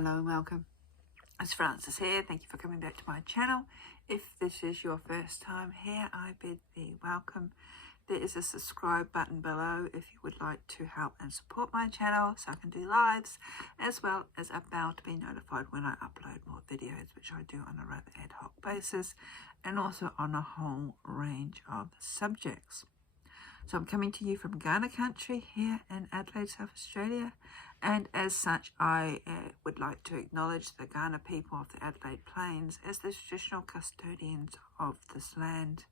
Hello and welcome. It's Frances here. Thank you for coming back to my channel. If this is your first time here, I bid thee welcome. There is a subscribe button below if you would like to help and support my channel so I can do lives, as well as a bell to be notified when I upload more videos, which I do on a rather ad hoc basis, and also on a whole range of subjects. So I'm coming to you from Ghana country here in Adelaide, South Australia, and as such I would like to acknowledge the Ghana people of the Adelaide Plains as the traditional custodians of this land,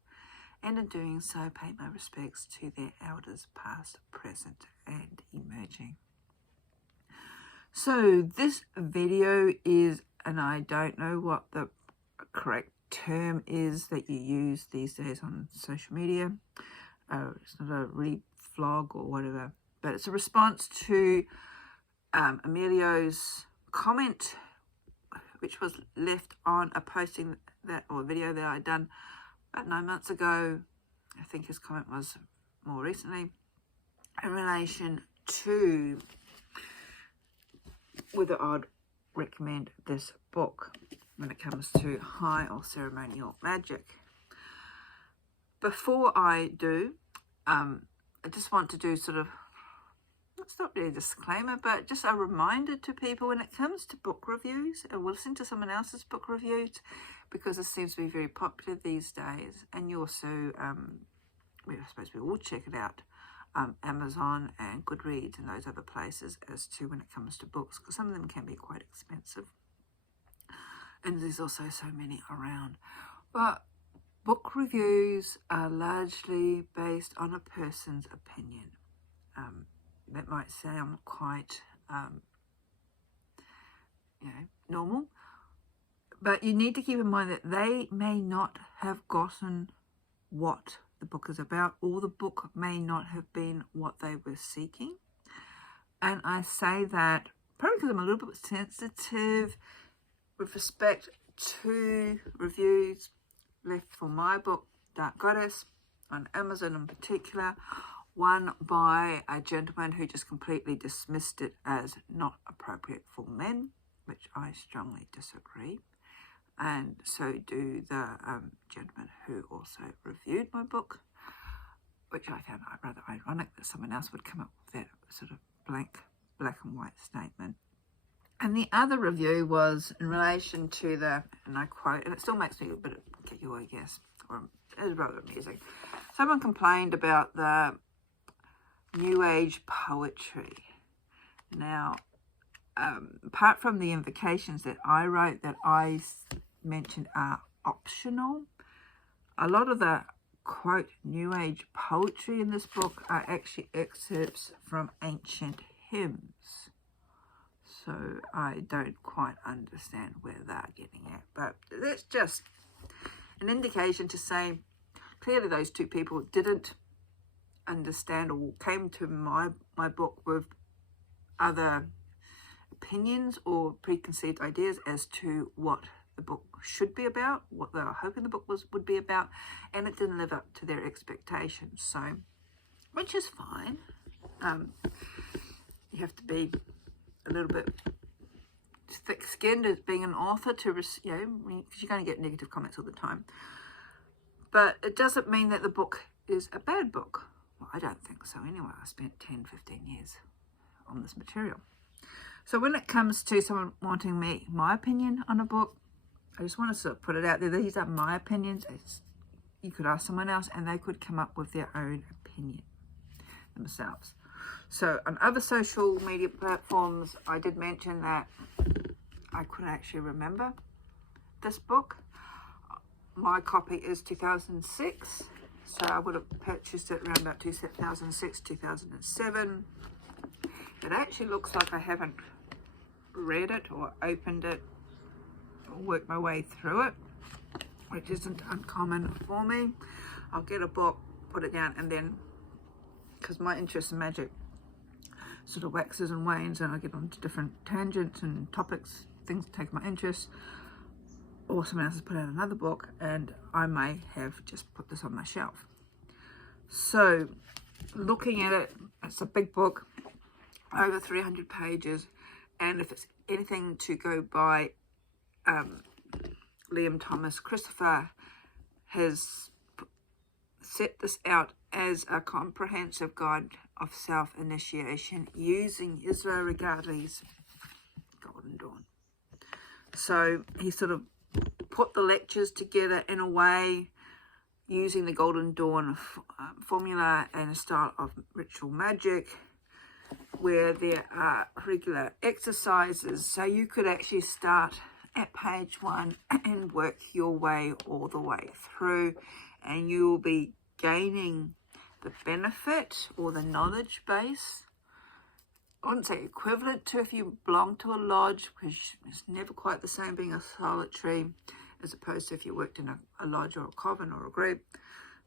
and in doing so pay my respects to their elders past, present and emerging. So this video is, and I don't know what the correct term is that you use these days on social media. It's not a vlog or whatever, but it's a response to Emilio's comment, which was left on a posting that, or a video that I'd done about 9 months ago. I think his comment was more recently in relation to whether I'd recommend this book when it comes to high or ceremonial magic. Before I do, I just want to do sort of, it's not really a disclaimer, but just a reminder to people when it comes to book reviews, and we'll listen to someone else's book reviews because it seems to be very popular these days. And you also, I suppose we all check it out, Amazon and Goodreads and those other places as to when it comes to books, because some of them can be quite expensive. And there's also so many around. But book reviews are largely based on a person's opinion. That might sound quite, normal, but you need to keep in mind that they may not have gotten what the book is about, or the book may not have been what they were seeking. And I say that probably because I'm a little bit sensitive with respect to reviews left for my book, Dark Goddess, on Amazon in particular, one by a gentleman who just completely dismissed it as not appropriate for men, which I strongly disagree. And so do the gentleman who also reviewed my book, which I found rather ironic that someone else would come up with that sort of black and white statement. And the other review was in relation to the, and I quote, and it still makes me a bit of a giggle, I guess, or it is rather amusing. Someone complained about the New Age poetry. Now, apart from the invocations that I wrote that I mentioned are optional, a lot of the, quote, New Age poetry in this book are actually excerpts from ancient hymns. So I don't quite understand where they're getting at, but that's just an indication to say clearly those two people didn't understand or came to my book with other opinions or preconceived ideas as to what the book should be about, what they were hoping the book would be about, and it didn't live up to their expectations. So, which is fine. You have to be a little bit thick-skinned as being an author to, because you're going to get negative comments all the time. But it doesn't mean that the book is a bad book. Well, I don't think so anyway. I spent 10, 15 years on this material. So when it comes to someone wanting my opinion on a book, I just want to sort of put it out there. These are my opinions. You could ask someone else and they could come up with their own opinion themselves. So on other social media platforms, I did mention that I couldn't actually remember this book. My copy is 2006, so I would have purchased it around about 2006, 2007. It actually looks like I haven't read it or opened it or worked my way through it, which isn't uncommon for me. I'll get a book, put it down, and then, because my interest in magic sort of waxes and wanes, and I get onto different tangents and topics, things that take my interest, or someone else has put out another book and I may have just put this on my shelf. So looking at it, it's a big book, over 300 pages, and if it's anything to go by Liam Thomas Christopher has set this out as a comprehensive guide of self-initiation using Israel Regardley's Golden Dawn. So he sort of put the lectures together in a way using the Golden Dawn formula and a style of ritual magic, where there are regular exercises, so you could actually start at page 1 and work your way all the way through, and you will be gaining the benefit or the knowledge base. I wouldn't say equivalent to if you belong to a lodge, because it's never quite the same being a solitary as opposed to if you worked in a lodge or a coven or a group,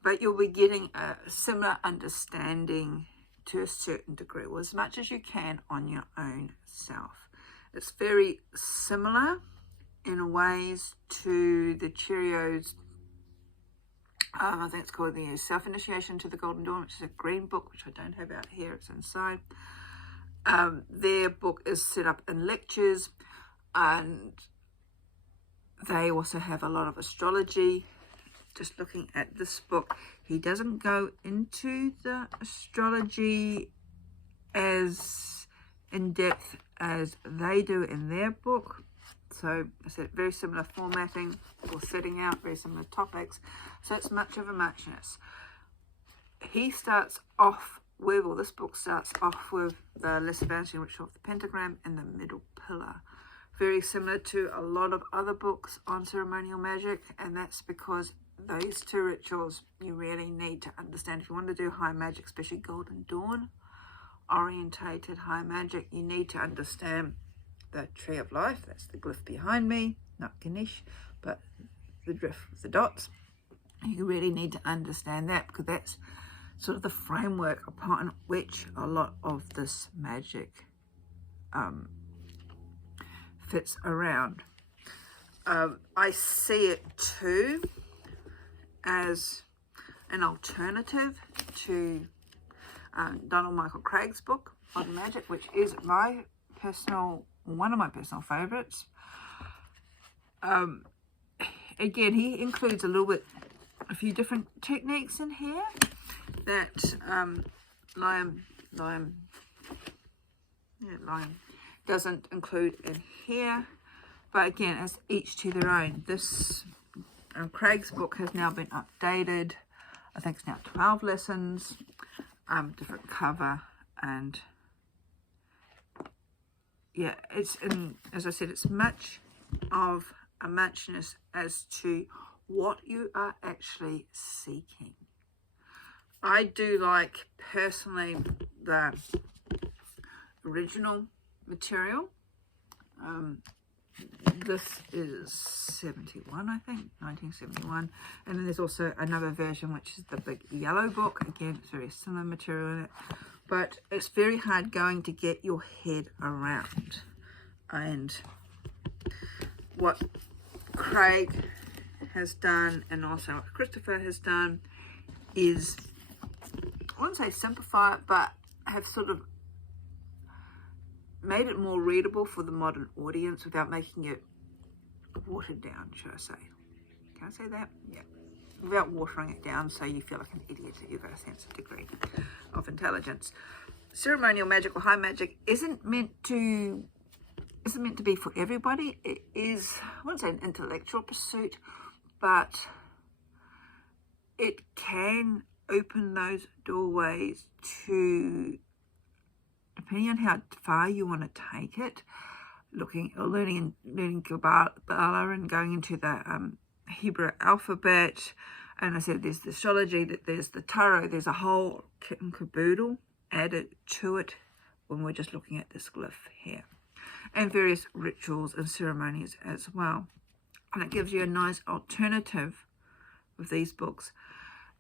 but you'll be getting a similar understanding to a certain degree, or as much as you can on your own self. It's very similar in ways to the Cheerios, I think it's called the Self-Initiation to the Golden Dawn, which is a green book, which I don't have out here, it's inside. Their book is set up in lectures, and they also have a lot of astrology. Just looking at this book, he doesn't go into the astrology as in depth as they do in their book. So I said very similar formatting or setting out, very similar topics. So it's much of a muchness. He starts off with, or this book starts off with the Lesser Vanishing Ritual of the Pentagram and the Middle Pillar. Very similar to a lot of other books on ceremonial magic, and that's because those two rituals you really need to understand. If you want to do high magic, especially Golden Dawn orientated high magic, you need to understand the Tree of Life. That's the glyph behind me, not Ganesh, but the drift with the dots. You really need to understand that, because that's sort of the framework upon which a lot of this magic fits around. I see it too as an alternative to Donald Michael Kraig's book, Modern Magick, which is one of my personal favourites. Again, he includes a few different techniques in here that Liam doesn't include in here, but again, as each to their own. This Kraig's book has now been updated. I think it's now 12 lessons, different cover, and yeah, it's as I said, it's much of a muchness as to what you are actually seeking. I do like personally the original material. This is 71, I think, 1971. And then there's also another version, which is the big yellow book. Again, it's very similar material in it, but it's very hard going to get your head around. And what Kraig has done, and also what Christopher has done, is, I wouldn't say simplify it, but have sort of made it more readable for the modern audience without making it watered down, should I say. Can I say that? Yeah. Without watering it down so you feel like an idiot, you've got a sense of degree of intelligence. Ceremonial magic or high magic isn't meant to be for everybody. It is, I wouldn't say an intellectual pursuit, but it can open those doorways to, depending on how far you want to take it, learning Kabbalah and going into the Hebrew alphabet. And I said there's the astrology, that there's the tarot, there's a whole kit and caboodle added to it when we're just looking at this glyph here, and various rituals and ceremonies as well. And it gives you a nice alternative with these books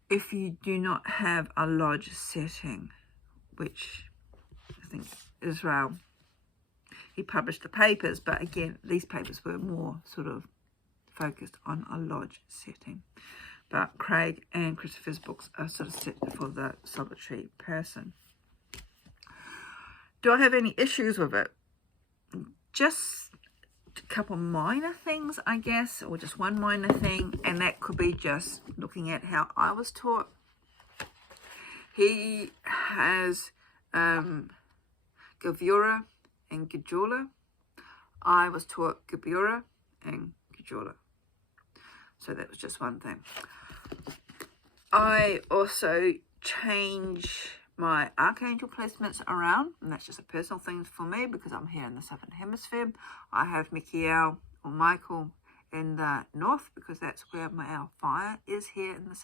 if you do not have a lodge setting, which I think Israel, he published the papers, but again, these papers were more sort of focused on a lodge setting. But Kraig and Christopher's books are sort of set for the solitary person. Do I have any issues with it? just a couple minor things, I guess, or just one minor thing, and that could be just looking at how I was taught. He has Gavura and Gijula. I was taught Gabura and Gijula. So that was just one thing. I also change my archangel placements around, and that's just a personal thing for me because I'm here in the Southern Hemisphere. I have Michael or Michael in the north because that's where our fire is here in the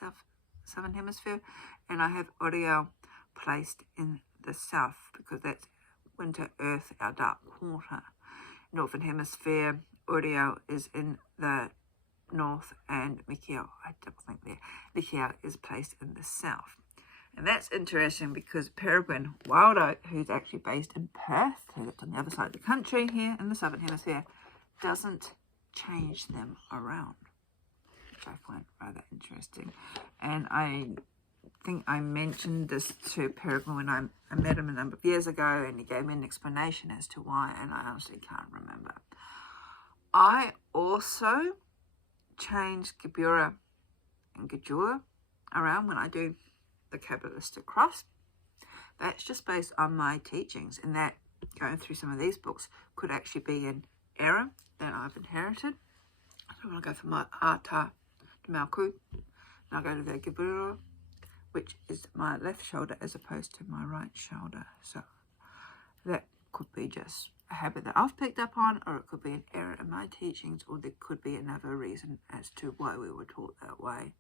Southern Hemisphere, and I have Uriel placed in the south because that's winter earth, our dark water. Northern Hemisphere, Uriel is in the north, and Michael, I double think there, Michael is placed in the south. And that's interesting because Peregrine Wild Oak, who's actually based in Perth, who lives on the other side of the country here in the Southern Hemisphere, doesn't change them around, which I find rather interesting. And I think I mentioned this to Peregrine when I met him a number of years ago, and he gave me an explanation as to why, and I honestly can't remember. I also change Gabura and Gijula around when I do the Kabbalistic cross. That's just based on my teachings, and that going through some of these books could actually be an error that I've inherited. So when I go from my Ata to Malku, and I go to the Gabura, which is my left shoulder as opposed to my right shoulder. So that could be just a habit that I've picked up on, or it could be an error in my teachings, or there could be another reason as to why we were taught that way.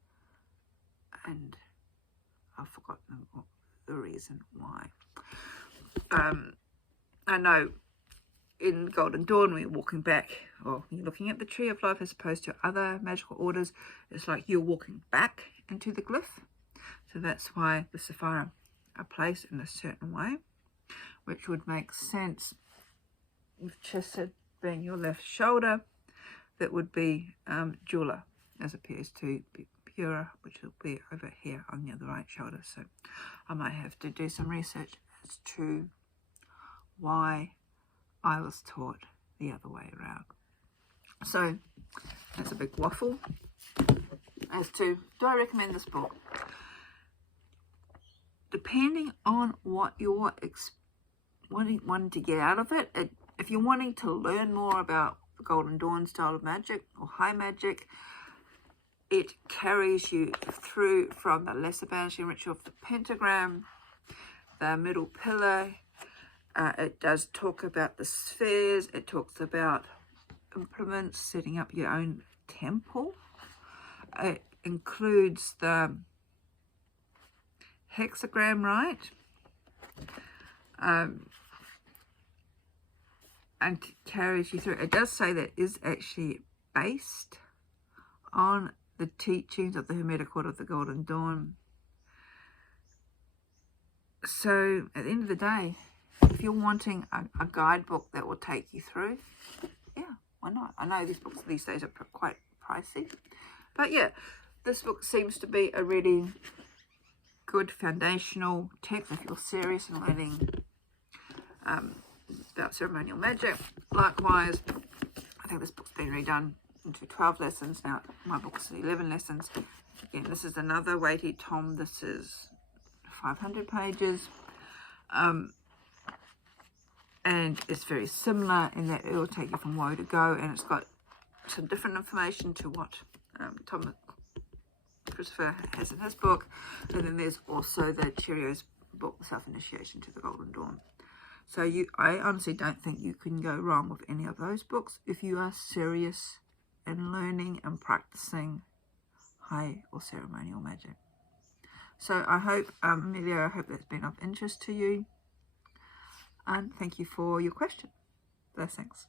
And I've forgotten the reason why. I know in Golden Dawn, when you're walking back, or you're looking at the Tree of Life as opposed to other magical orders, it's like you're walking back into the glyph. So that's why the Sephira are placed in a certain way, which would make sense with Chesed being your left shoulder. That would be Jula, as opposed to Pura, which will be over here on the other right shoulder. So I might have to do some research as to why I was taught the other way around. So that's a big waffle as to, do I recommend this book? Depending on what you're wanting to get out of it, if you're wanting to learn more about the Golden Dawn style of magic or high magic, it carries you through from the lesser banishing ritual of the pentagram, the middle pillar. It does talk about the spheres. It talks about implements, setting up your own temple. It includes the hexagram rite, and carries you through. It does say that it is actually based on the teachings of the Hermetic Order of the Golden Dawn. So at the end of the day, if you're wanting a guidebook that will take you through, yeah, why not? I know these books these days are quite pricey, but yeah, this book seems to be a really good foundational text if you're serious in learning about ceremonial magic. Likewise, I think this book's been redone into 12 lessons now. My book is 11 lessons. Again, this is another weighty tome. This is 500 pages, and it's very similar in that it will take you from woe to go, and it's got some different information to what Christopher has in his book. And then there's also the Cheerios book, Self-Initiation to the Golden Dawn. So I honestly don't think you can go wrong with any of those books if you are serious in learning and practicing high or ceremonial magic. So I hope, Amelia, I hope that's been of interest to you. And thank you for your question. Blessings.